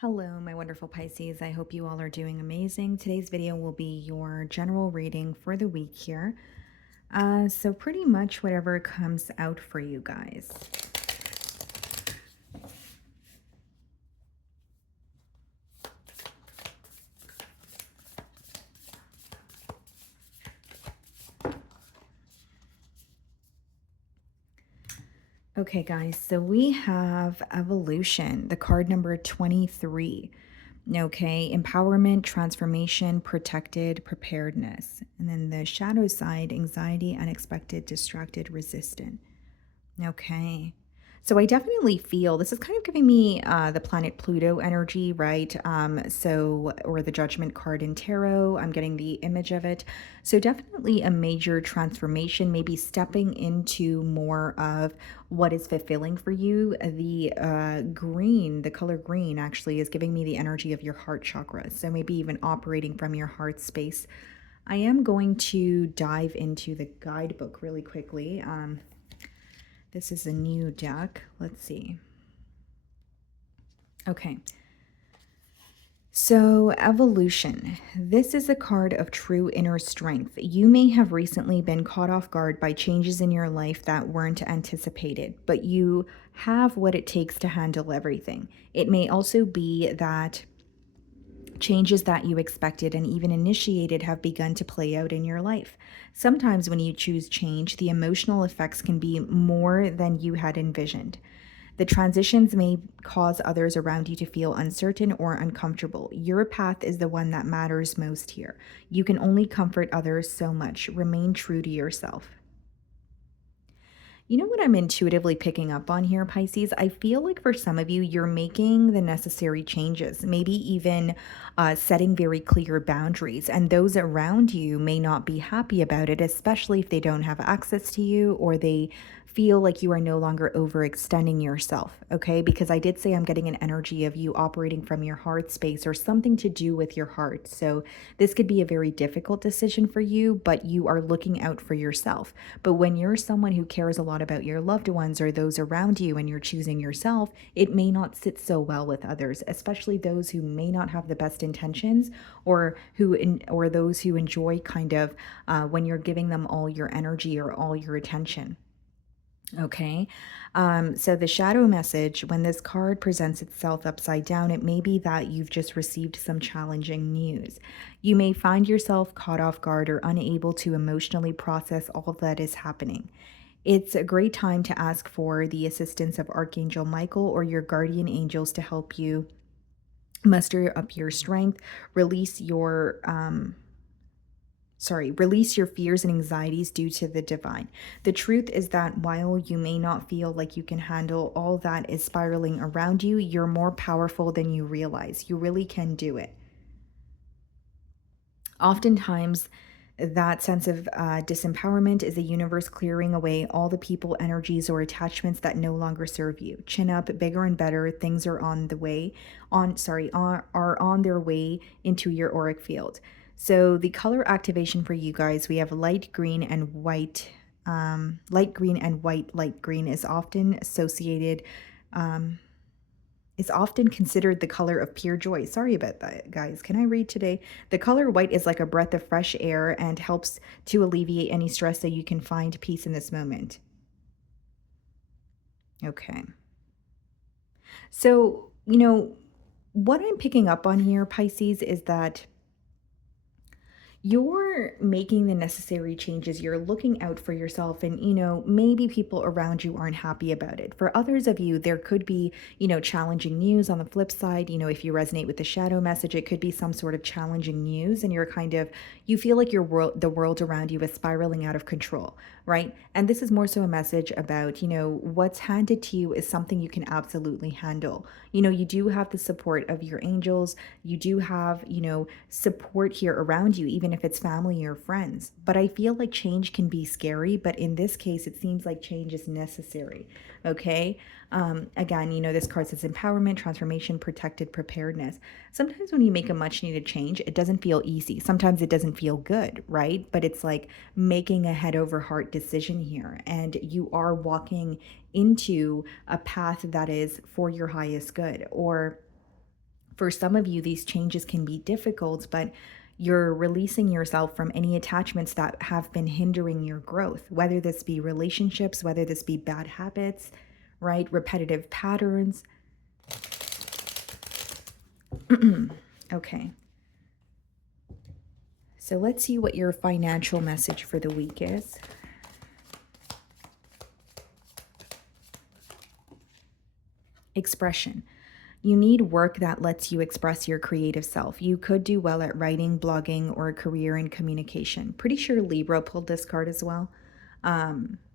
Hello, my wonderful Pisces. I hope you all are doing amazing. Today's video will be your general reading for the week here. So pretty much whatever comes out for you guys. Okay, guys, so we have Evolution, the card number 23. Okay, empowerment, transformation, protected, preparedness. And then the shadow side, anxiety, unexpected, distracted, resistant. Okay. So I definitely feel this is kind of giving me the planet Pluto energy, right? Or the judgment card in tarot. I'm getting the image of it. So definitely a major transformation, maybe stepping into more of what is fulfilling for you. The color green actually is giving me the energy of your heart chakra. So maybe even operating from your heart space. I am going to dive into the guidebook really quickly. This is a new deck. Let's see. Okay. So, evolution. This is a card of true inner strength. You may have recently been caught off guard by changes in your life that weren't anticipated, but you have what it takes to handle everything. It may also be that changes that you expected and even initiated have begun to play out in your life. Sometimes, when you choose change, the emotional effects can be more than you had envisioned. The transitions may cause others around you to feel uncertain or uncomfortable. Your path is the one that matters most here. You can only comfort others so much. Remain true to yourself. You know what I'm intuitively picking up on here, Pisces? I feel like for some of you, you're making the necessary changes, maybe even setting very clear boundaries. And those around you may not be happy about it, especially if they don't have access to you or they feel like you are no longer overextending yourself. Okay. Because I did say I'm getting an energy of you operating from your heart space or something to do with your heart. So this could be a very difficult decision for you, but you are looking out for yourself. But when you're someone who cares a lot about your loved ones or those around you and you're choosing yourself, it may not sit so well with others, especially those who may not have the best intentions or those who enjoy kind of when you're giving them all your energy or all your attention. Okay. So the shadow message, when this card presents itself upside down, it may be that you've just received some challenging news. You may find yourself caught off guard or unable to emotionally process all that is happening. It's a great time to ask for the assistance of Archangel Michael or your guardian angels to help you muster up your strength, release your release your fears and anxieties due to the divine. The truth is that while you may not feel like you can handle all that is spiraling around you, you're more powerful than you realize. You really can do it. Oftentimes, that sense of disempowerment is the universe clearing away all the people, energies, or attachments that no longer serve you. Chin up, bigger and better. Things are on the way, are on their way into your auric field. So the color activation for you guys, we have light green and white. Light green and white. Light green is often associated. Um, is often considered the color of pure joy. Sorry about that, guys. Can I read today? The color white is like a breath of fresh air and helps to alleviate any stress so you can find peace in this moment. Okay. So, what I'm picking up on here, Pisces, is that you're making the necessary changes. You're looking out for yourself, and maybe people around you aren't happy about it. For others of you, there could be challenging news. On the flip side, if you resonate with the shadow message, it could be some sort of challenging news, and you feel like the world around you is spiraling out of control, right? And this is more so a message about what's handed to you is something you can absolutely handle. You do have the support of your angels. You do have support here around you, even if it's family or friends. But I feel like change can be scary, but in this case, it seems like change is necessary. Okay. Again, this card says empowerment, transformation, protected, preparedness. Sometimes when you make a much needed change, it doesn't feel easy. Sometimes it doesn't feel good, right? But it's like making a head over heart decision here. And you are walking into a path that is for your highest good, or For some of you, these changes can be difficult, but you're releasing yourself from any attachments that have been hindering your growth, whether this be relationships, whether this be bad habits, right? Repetitive patterns. Okay. So let's see what your financial message for the week is. Expression. You need work that lets you express your creative self. You could do well at writing, blogging, or a career in communication. Pretty sure Libra pulled this card as well.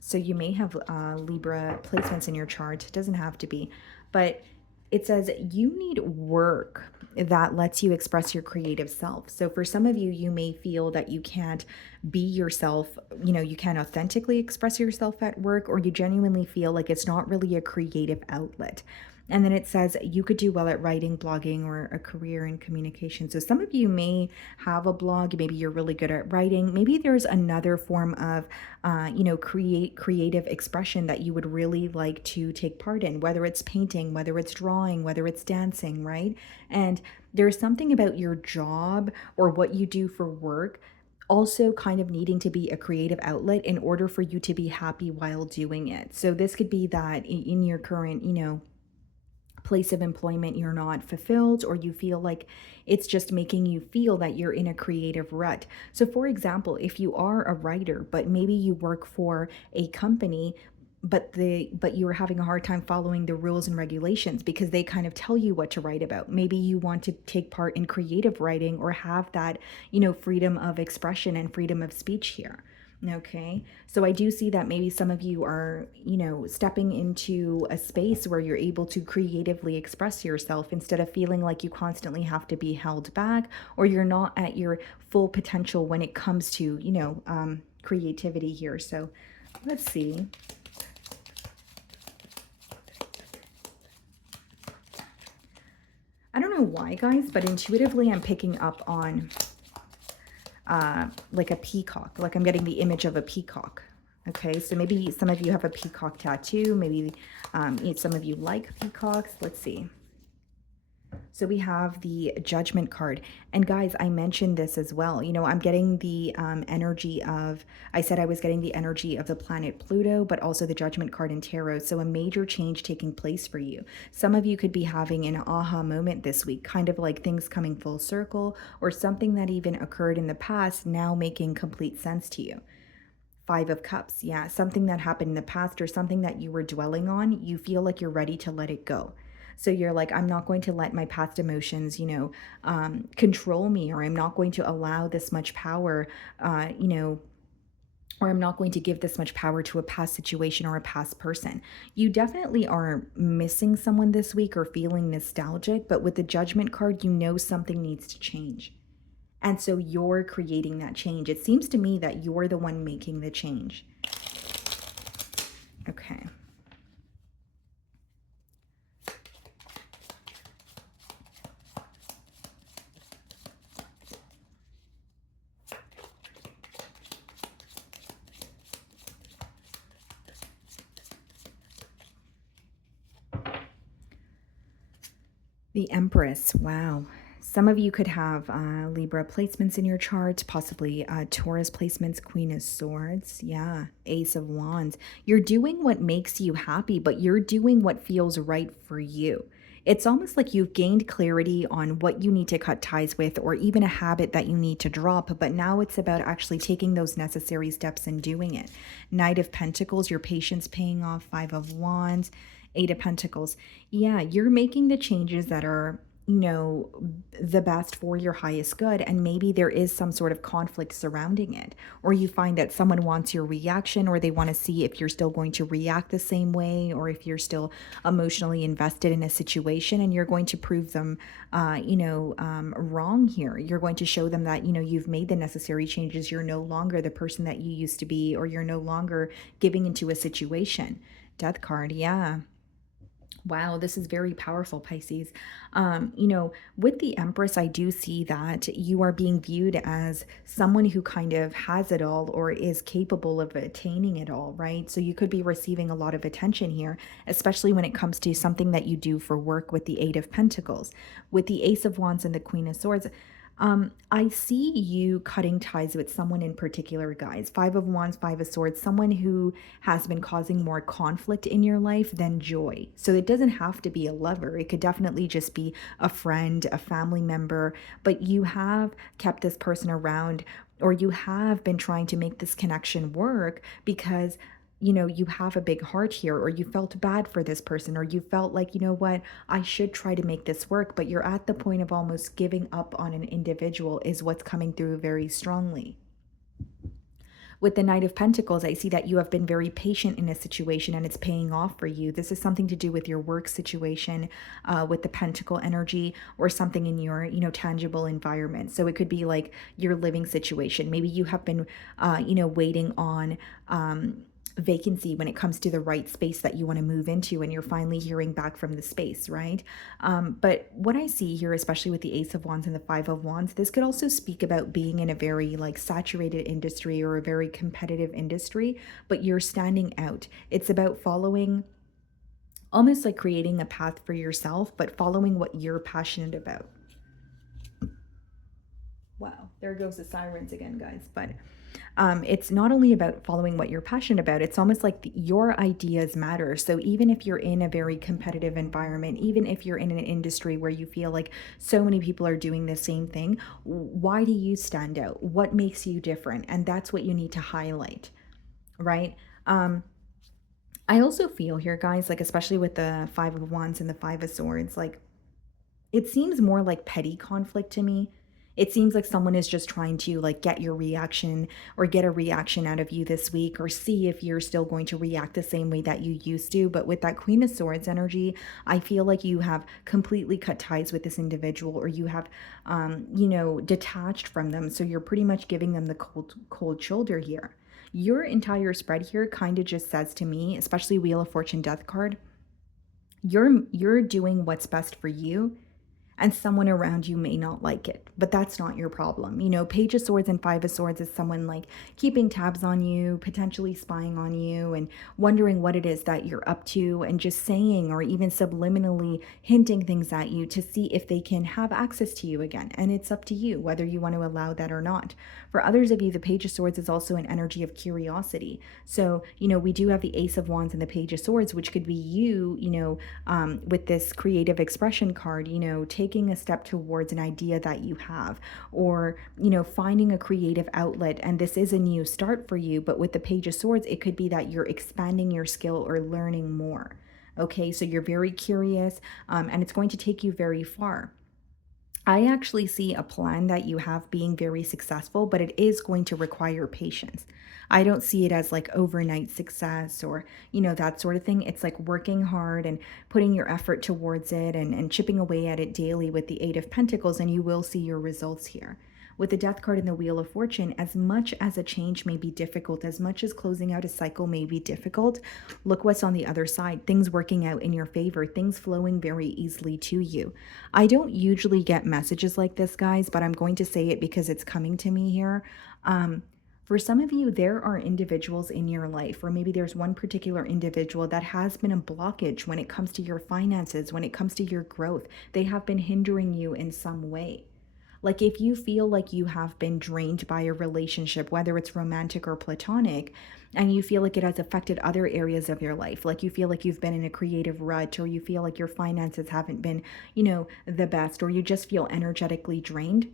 So you may have Libra placements in your chart. It doesn't have to be. But it says you need work that lets you express your creative self. So for some of you, you may feel that you can't be yourself, you can't authentically express yourself at work, or you genuinely feel like it's not really a creative outlet. And then it says you could do well at writing, blogging, or a career in communication. So some of you may have a blog. Maybe you're really good at writing. Maybe there's another form of, creative expression that you would really like to take part in, whether it's painting, whether it's drawing, whether it's dancing, right? And there's something about your job or what you do for work also kind of needing to be a creative outlet in order for you to be happy while doing it. So this could be that in your current, place of employment you're not fulfilled, or you feel like it's just making you feel that you're in a creative rut. So for example, if you are a writer but maybe you work for a company, but you're having a hard time following the rules and regulations because they kind of tell you what to write about. Maybe you want to take part in creative writing or have that, freedom of expression and freedom of speech here. Okay. So I do see that maybe some of you are, stepping into a space where you're able to creatively express yourself instead of feeling like you constantly have to be held back, or you're not at your full potential when it comes to, creativity here. So let's see. I don't know why, guys, but intuitively I'm picking up on like a peacock. Like I'm getting the image of a peacock. Okay, so maybe some of you have a peacock tattoo. Maybe some of you like peacocks. Let's see. So we have the Judgment card. And guys, I mentioned this as well. I'm getting the energy of, I said I was getting the energy of the planet Pluto, but also the Judgment card in tarot. So a major change taking place for you. Some of you could be having an aha moment this week, kind of like things coming full circle, or something that even occurred in the past now making complete sense to you. Five of Cups. Yeah, something that happened in the past or something that you were dwelling on, you feel like you're ready to let it go. So you're like, I'm not going to let my past emotions, control me, or I'm not going to allow this much power, or I'm not going to give this much power to a past situation or a past person. You definitely are missing someone this week or feeling nostalgic, but with the Judgment card, something needs to change. And so you're creating that change. It seems to me that you're the one making the change. Okay. The Empress. Wow. Some of you could have Libra placements in your chart, possibly Taurus placements, Queen of Swords. Yeah, Ace of Wands. You're doing what makes you happy, but you're doing what feels right for you. It's almost like you've gained clarity on what you need to cut ties with, or even a habit that you need to drop, but now it's about actually taking those necessary steps and doing it. Knight of Pentacles, your patience paying off. Five of Wands, Eight of Pentacles. Yeah, you're making the changes that are, the best for your highest good. And maybe there is some sort of conflict surrounding it, or you find that someone wants your reaction, or they want to see if you're still going to react the same way, or if you're still emotionally invested in a situation, and you're going to prove them, wrong here. You're going to show them that, you've made the necessary changes. You're no longer the person that you used to be, or you're no longer giving into a situation. Death card. Yeah. Wow, this is very powerful, Pisces. With the Empress, I do see that you are being viewed as someone who kind of has it all or is capable of attaining it all, right? So you could be receiving a lot of attention here, especially when it comes to something that you do for work with the Eight of Pentacles. With the Ace of Wands and the Queen of Swords, I see you cutting ties with someone in particular, guys. Five of Wands, Five of Swords, someone who has been causing more conflict in your life than joy. So it doesn't have to be a lover. It could definitely just be a friend, a family member, but you have kept this person around, or you have been trying to make this connection work because you have a big heart here, or you felt bad for this person, or you felt like, what, I should try to make this work, but you're at the point of almost giving up on an individual, is what's coming through very strongly. With the Knight of Pentacles, I see that you have been very patient in a situation and it's paying off for you. This is something to do with your work situation, with the Pentacle energy, or something in your, tangible environment. So it could be like your living situation. Maybe you have been, waiting on, vacancy when it comes to the right space that you want to move into, and you're finally hearing back from the space, right? But what I see here, especially with the Ace of Wands and the Five of Wands, this could also speak about being in a very like saturated industry or a very competitive industry, but you're standing out. It's about following, almost like creating a path for yourself, but following what you're passionate about. Wow, there goes the sirens again, guys. But it's not only about following what you're passionate about, it's almost like your ideas matter. So even if you're in a very competitive environment, even if you're in an industry where you feel like so many people are doing the same thing, why do you stand out? What makes you different? And that's what you need to highlight, right? I also feel here, guys, like especially with the Five of Wands and the Five of Swords, like it seems more like petty conflict to me. It seems like someone is just trying to like get your reaction, or get a reaction out of you this week, or see if you're still going to react the same way that you used to. But with that Queen of Swords energy, I feel like you have completely cut ties with this individual, or you have detached from them. So you're pretty much giving them the cold shoulder here. Your entire spread here kind of just says to me, especially Wheel of Fortune Death card, you're doing what's best for you, and someone around you may not like it, but that's not your problem. Page of Swords and Five of Swords is someone like keeping tabs on you, potentially spying on you, and wondering what it is that you're up to, and just saying or even subliminally hinting things at you to see if they can have access to you again. And it's up to you whether you want to allow that or not. For others of you, the Page of Swords is also an energy of curiosity. So, we do have the Ace of Wands and the Page of Swords, which could be you, with this creative expression card, taking a step towards an idea that you have, or, finding a creative outlet. And this is a new start for you. But with the Page of Swords, it could be that you're expanding your skill or learning more. Okay, so you're very curious, and it's going to take you very far. I actually see a plan that you have being very successful, but it is going to require patience. I don't see it as like overnight success, or, that sort of thing. It's like working hard and putting your effort towards it, and chipping away at it daily with the Eight of Pentacles, and you will see your results here. With the Death card and the Wheel of Fortune, as much as a change may be difficult, as much as closing out a cycle may be difficult, look what's on the other side. Things working out in your favor, things flowing very easily to you. I don't usually get messages like this, guys, but I'm going to say it because it's coming to me here. For some of you, there are individuals in your life, or maybe there's one particular individual that has been a blockage when it comes to your finances, when it comes to your growth. They have been hindering you in some way. Like if you feel like you have been drained by a relationship, whether it's romantic or platonic, and you feel like it has affected other areas of your life, like you feel like you've been in a creative rut, or you feel like your finances haven't been, the best, or you just feel energetically drained,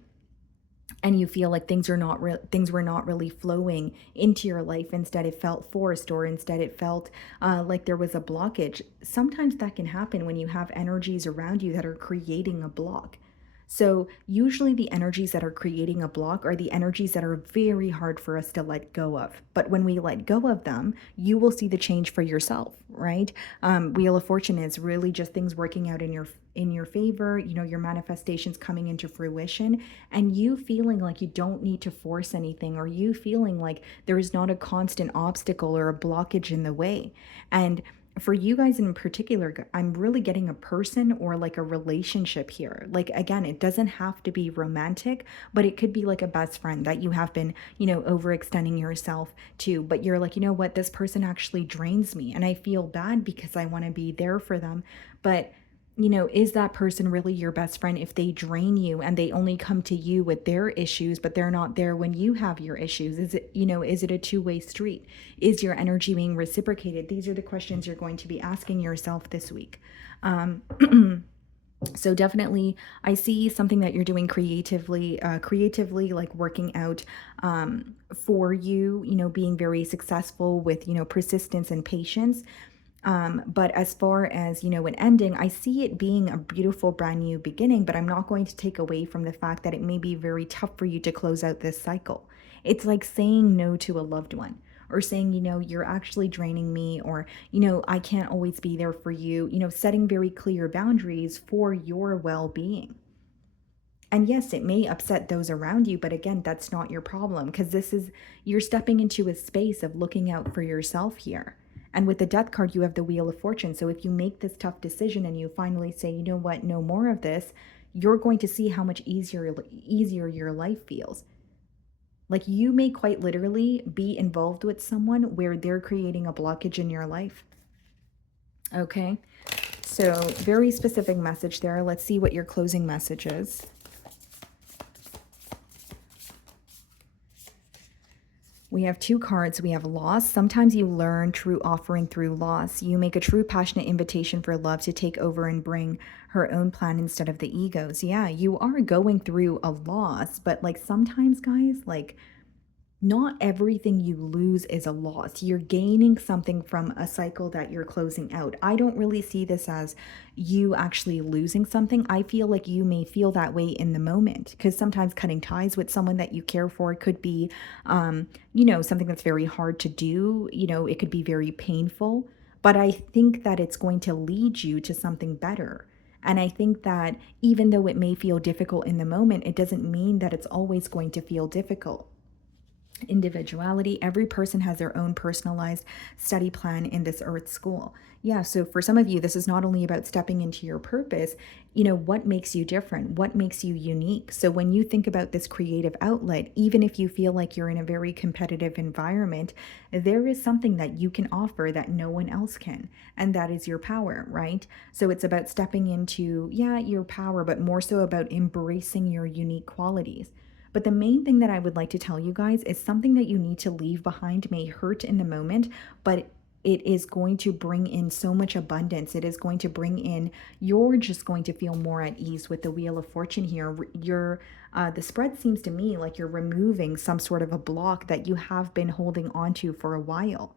and you feel like things were not really flowing into your life. Instead it felt forced, or instead it felt like there was a blockage. Sometimes that can happen when you have energies around you that are creating a block. So usually the energies that are creating a block are the energies that are very hard for us to let go of. But when we let go of them, you will see the change for yourself, right? Wheel of Fortune is really just things working out in your favor, your manifestations coming into fruition, and you feeling like you don't need to force anything, or you feeling like there is not a constant obstacle or a blockage in the way. And for you guys in particular, I'm really getting a person or like a relationship here. Like, again, it doesn't have to be romantic, but it could be like a best friend that you have been, overextending yourself to. But you're like, you know what, this person actually drains me. And I feel bad because I want to be there for them. But is that person really your best friend if they drain you and they only come to you with their issues, but they're not there when you have your issues? Is it a two-way street? Is your energy being reciprocated? These are the questions you're going to be asking yourself this week. Um, so definitely, I see something that you're doing creatively, like working out for you, being very successful with, persistence and patience. But as far as, an ending, I see it being a beautiful brand new beginning, but I'm not going to take away from the fact that it may be very tough for you to close out this cycle. It's like saying no to a loved one, or saying, you're actually draining me, or, I can't always be there for you, setting very clear boundaries for your well being. And yes, it may upset those around you, but again, that's not your problem, because you're stepping into a space of looking out for yourself here. And with the death card, you have the Wheel of Fortune. So if you make this tough decision and you finally say, you know what, no more of this, you're going to see how much easier your life feels. Like, you may quite literally be involved with someone where they're creating a blockage in your life. Okay. So very specific message there. Let's see what your closing message is. We have two cards. We have loss. Sometimes you learn true offering through loss. You make a true passionate invitation for love to take over and bring her own plan instead of the ego's. Yeah, you are going through a loss, but like sometimes, guys, like not everything you lose is a loss. You're gaining something from a cycle that you're closing out. I don't really see this as you actually losing something. I feel like you may feel that way in the moment, because sometimes cutting ties with someone that you care for could be, something that's very hard to do. It could be very painful, but I think that it's going to lead you to something better. And I think that even though it may feel difficult in the moment, it doesn't mean that it's always going to feel difficult. Individuality. Every person has their own personalized study plan in this earth school. Yeah, so for some of you, this is not only about stepping into your purpose, what makes you different, what makes you unique. So when you think about this creative outlet, even if you feel like you're in a very competitive environment, there is something that you can offer that no one else can, and that is your power, right? So it's about stepping into, your power, but more so about embracing your unique qualities. But the main thing that I would like to tell you guys is something that you need to leave behind may hurt in the moment, but it is going to bring in so much abundance. It is going to bring in, you're just going to feel more at ease with the Wheel of Fortune here. The spread seems to me like you're removing some sort of a block that you have been holding onto for a while.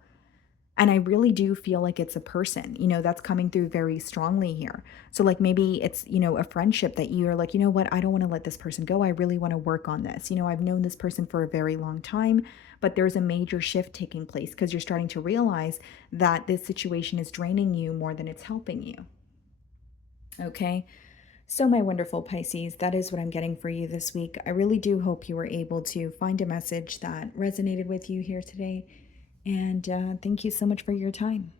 And I really do feel like it's a person, that's coming through very strongly here. So like maybe it's, a friendship that you're like, you know what, I don't want to let this person go. I really want to work on this. I've known this person for a very long time, but there's a major shift taking place because you're starting to realize that this situation is draining you more than it's helping you. Okay. So, my wonderful Pisces, that is what I'm getting for you this week. I really do hope you were able to find a message that resonated with you here today. And thank you so much for your time.